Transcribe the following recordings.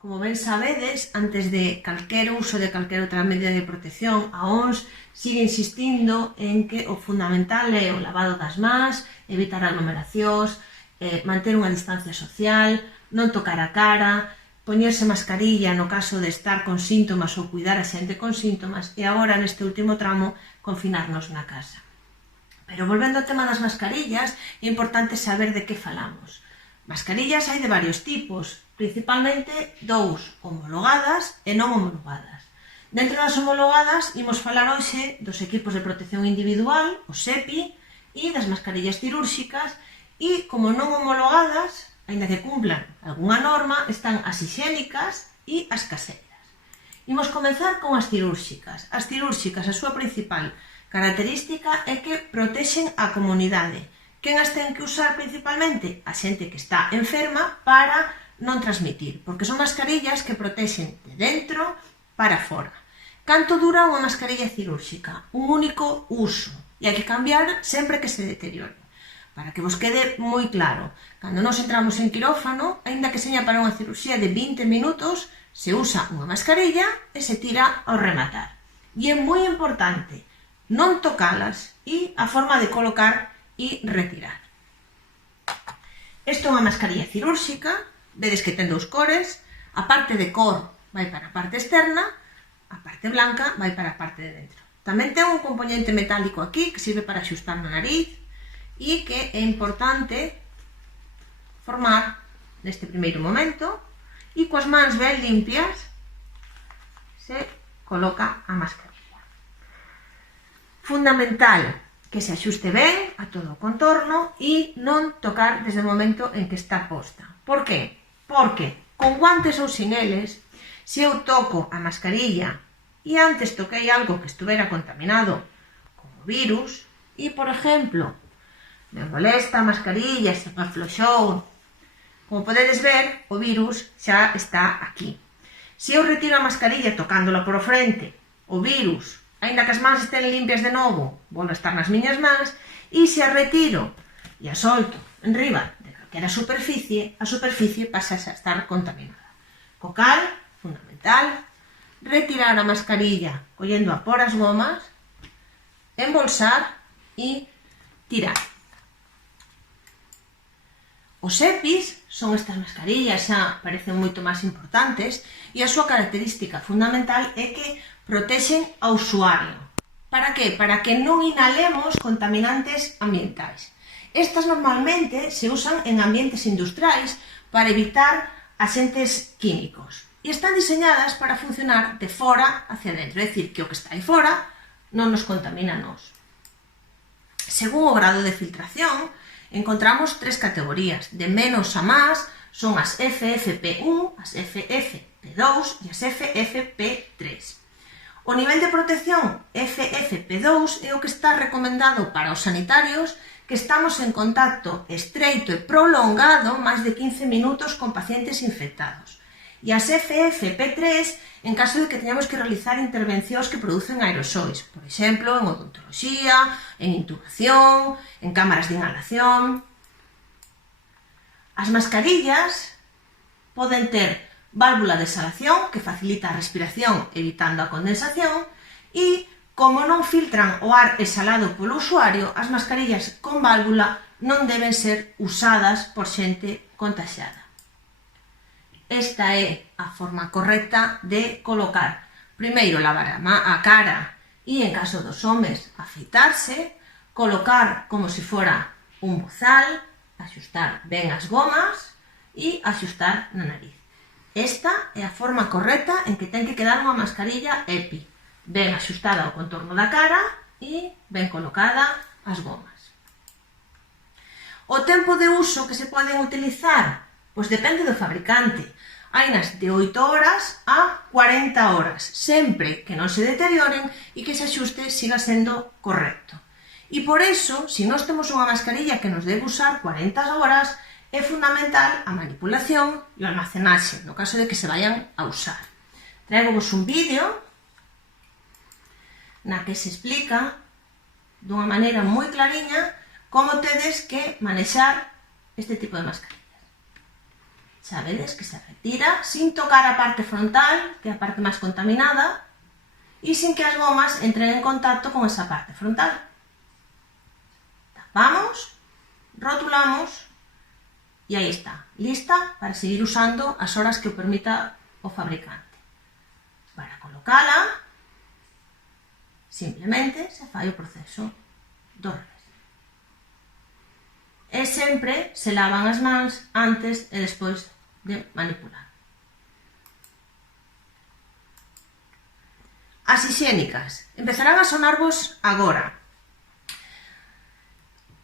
Como ben sabedes, antes de calquer uso de calquer outra medida de protección, a OMS sigue insistindo en que o fundamental é o lavado das mans, evitar aglomeracións, manter unha distancia social, non tocar a cara, poñerse mascarilla no caso de estar con síntomas ou cuidar a xente con síntomas e agora, neste último tramo, confinarnos na casa. Pero volvendo ao tema das mascarillas, é importante saber de que falamos. Mascarillas hai de varios tipos, principalmente dous, homologadas e non homologadas. Dentro das homologadas, imos falar hoxe dos equipos de protección individual, os EPI, e das mascarillas cirúrxicas, e como non homologadas, aínda que cumplan algunha norma, están as higiénicas e as caseiras. Imos comenzar con as cirúrxicas. As cirúrxicas, a súa principal característica é que protexen a comunidade. Quen as ten que usar principalmente? A xente que está enferma para non transmitir, porque son mascarillas que protexen de dentro para fora. Canto dura unha mascarilla cirúrxica? Un único uso, e hai que cambiar sempre que se deteriore. Para que vos quede moi claro, cando nos entramos en quirófano, aínda que seña para unha cirurxía de 20 minutos, se usa unha mascarilla e se tira ao rematar. E é moi importante non tocalas e a forma de colocar e retirar. Isto é unha mascarilla cirúrxica, vedes que ten dous cores, a parte de cor vai para a parte externa, a parte blanca vai para a parte de dentro. Tamén ten un componente metálico aquí que sirve para axustar na nariz e que é importante formar neste primeiro momento e coas mans ben limpias se coloca a mascarilla. Fundamental que se axuste ben a todo o contorno e non tocar desde o momento en que está posta. Por que? Porque con guantes ou sin eles, se eu toco a mascarilla e antes toquei algo que estuvera contaminado con o virus e, por exemplo, me molesta a mascarilla, se me afloxou, como podedes ver, o virus xa está aquí. Se eu retiro a mascarilla tocándola por o frente, o virus, aínda que as mans estén limpias de novo, volve a estar nas miñas mans, e se a retiro e a solto en riba de calquera superficie, a superficie pasa a estar contaminada. Co cal, fundamental, retirar a mascarilla collendo-a por as gomas, embolsar e tirar. Os EPIs son estas mascarillas, xa parecen moito máis importantes, e a súa característica fundamental é que protexen ao usuario. Para que? Para que non inhalemos contaminantes ambientais. Estas normalmente se usan en ambientes industriais para evitar axentes químicos. E están diseñadas para funcionar de fora hacia dentro, é dicir, que o que está aí fora non nos contamina a nós. Según o grado de filtración, encontramos tres categorías. De menos a más son as FFP1, as FFP2 e as FFP3. O nivel de protección FFP2 é o que está recomendado para os sanitarios que estamos en contacto estreito e prolongado máis de 15 minutos con pacientes infectados. E as FFP3 en caso de que teñamos que realizar intervencións que producen aerosois, por exemplo, en odontoloxía, en intubación, en cámaras de inhalación. As mascarillas poden ter válvula de exhalación que facilita a respiración evitando a condensación e, como non filtran o ar exhalado polo usuario, as mascarillas con válvula non deben ser usadas por xente contaxiada. Esta é a forma correcta de colocar. Primeiro, lavar a cara e, en caso dos homes, afeitarse, colocar como se fora un bozal, axustar ben as gomas e axustar na nariz. Esta é a forma correcta en que ten que quedar unha mascarilla EPI, ben axustada ao contorno da cara e ben colocada as gomas. O tempo de uso que se poden utilizar? Pois depende do fabricante. Hainas de 8 horas a 40 horas, sempre que non se deterioren e que se axuste siga sendo correcto. E por iso, se nós temos unha mascarilla que nos debe usar 40 horas, é fundamental a manipulación e o almacenaxe, no caso de que se vayan a usar. Trago-vos un vídeo na que se explica dunha maneira moi clariña como tedes que manexar este tipo de mascarillas. sabedes que se retira sin tocar a parte frontal, que é a parte máis contaminada, e sin que as gomas entren en contacto con esa parte frontal. Tapamos, rotulamos e aí está, lista para seguir usando as horas que o permita o fabricante. Para colocala, simplemente se fai o proceso do revés. E sempre se lavan as mans antes e despois de manipular. As hixiénicas empezarán a sonarvos agora.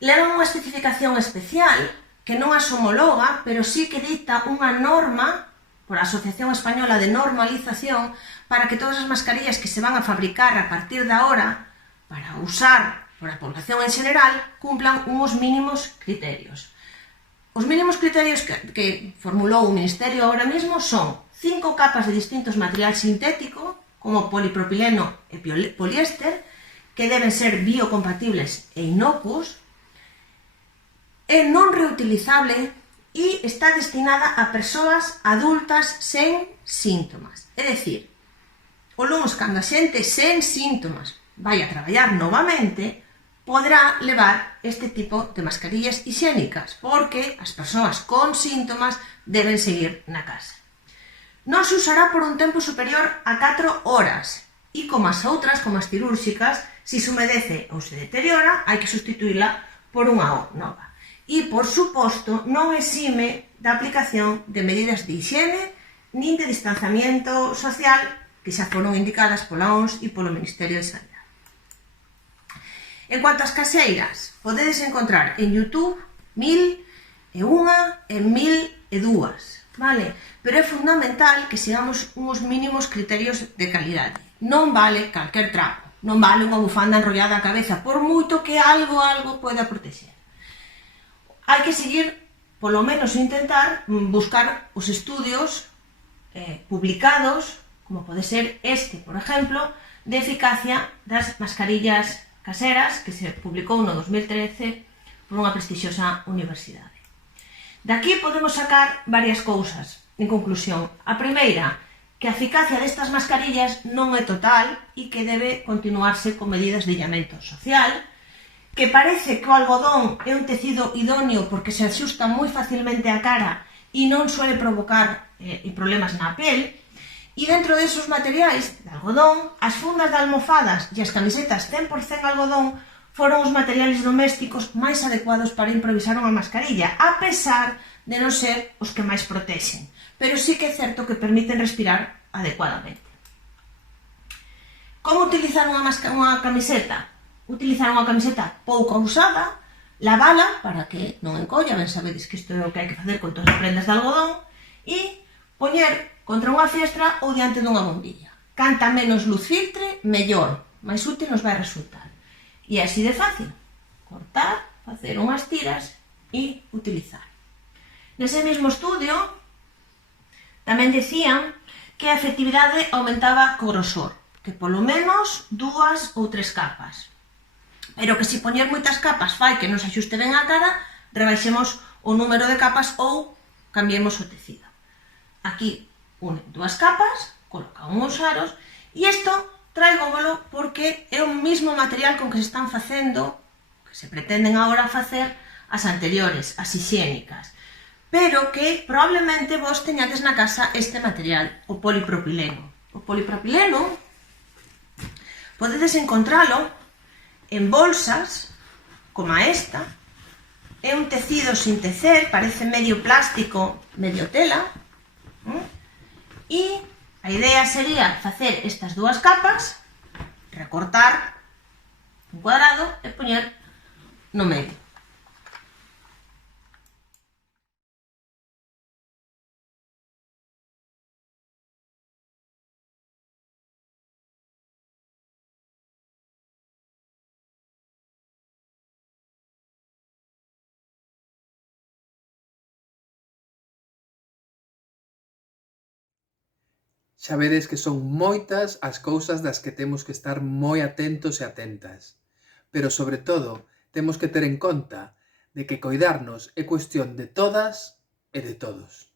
Levan unha especificación especial que non as homologa, pero sí que dicta unha norma por a Asociación Española de Normalización para que todas as mascarillas que se van a fabricar a partir de ahora para usar por a población en general cumplan uns mínimos criterios. Os mínimos criterios que formulou o Ministerio ahora mesmo son 5 capas de distintos materiais sintéticos como polipropileno e poliéster que deben ser biocompatibles e inocuos, é non reutilizable e está destinada a persoas adultas sen síntomas. É dicir, o luns, cando a xente sen síntomas vai a traballar novamente, poderá levar este tipo de mascarillas hixiénicas, porque as persoas con síntomas deben seguir na casa. Non se usará por un tempo superior a 4 horas, e como as outras, como as cirúrxicas, se se humedece ou se deteriora, hai que sustituíla por unha nova. E, por suposto, non exime da aplicación de medidas de higiene nin de distanciamento social que xa foron indicadas pola OMS e polo Ministerio de Sanidade. En cuanto ás caseiras, podedes encontrar en YouTube 1001 e 1002, vale? Pero é fundamental que sigamos uns mínimos criterios de calidade. Non vale calquer trapo, non vale unha bufanda enrollada á cabeza, por moito que algo poida protexer. Hai que seguir, polo menos intentar, buscar os estudios publicados, como pode ser este, por exemplo, de eficacia das mascarillas caseras que se publicou no 2013 por unha prestixiosa universidade. Daqui podemos sacar varias cousas, en conclusión. A primeira, que a eficacia destas mascarillas non é total e que debe continuarse con medidas de illamento social, que parece que o algodón é un tecido idóneo porque se axusta moi facilmente á cara e non suele provocar problemas na pel, e dentro desos materiais de algodón, as fundas de almofadas e as camisetas 100% algodón foron os materiais domésticos máis adecuados para improvisar unha mascarilla, a pesar de non ser os que máis protexen, pero sí que é certo que permiten respirar adecuadamente. Como utilizar unha camiseta? Utilizar unha camiseta pouco usada, lavala para que non encolla, ben sabedes que isto é o que hai que facer con todas as prendas de algodón, e poñer contra unha fiestra ou diante dunha bombilla. Canta menos luz filtre, mellor, máis útil nos vai resultar. E é así de fácil, cortar, facer unhas tiras e utilizar. Nese mesmo estudio tamén decían que a efectividade aumentaba co grosor, que polo menos 2 ou 3 capas. Pero que se poñer moitas capas fai que non se axuste ben á cara, rebaixemos o número de capas ou cambiemos o tecido. Aquí unen 2 capas, colocan uns aros, e isto traigóvolo porque é o mesmo material con que se están facendo, que se pretenden agora facer, as anteriores, as hixiénicas, pero que probablemente vos teñades na casa este material, o polipropileno. O polipropileno podedes encontralo en bolsas, como esta, é un tecido sin tecer, parece medio plástico, medio tela, e a idea sería facer estas 2 capas, recortar un cuadrado e poñer no medio. Xa vedes que son moitas as cousas das que temos que estar moi atentos e atentas. Pero, sobre todo, temos que ter en conta de que coidarnos é cuestión de todas e de todos.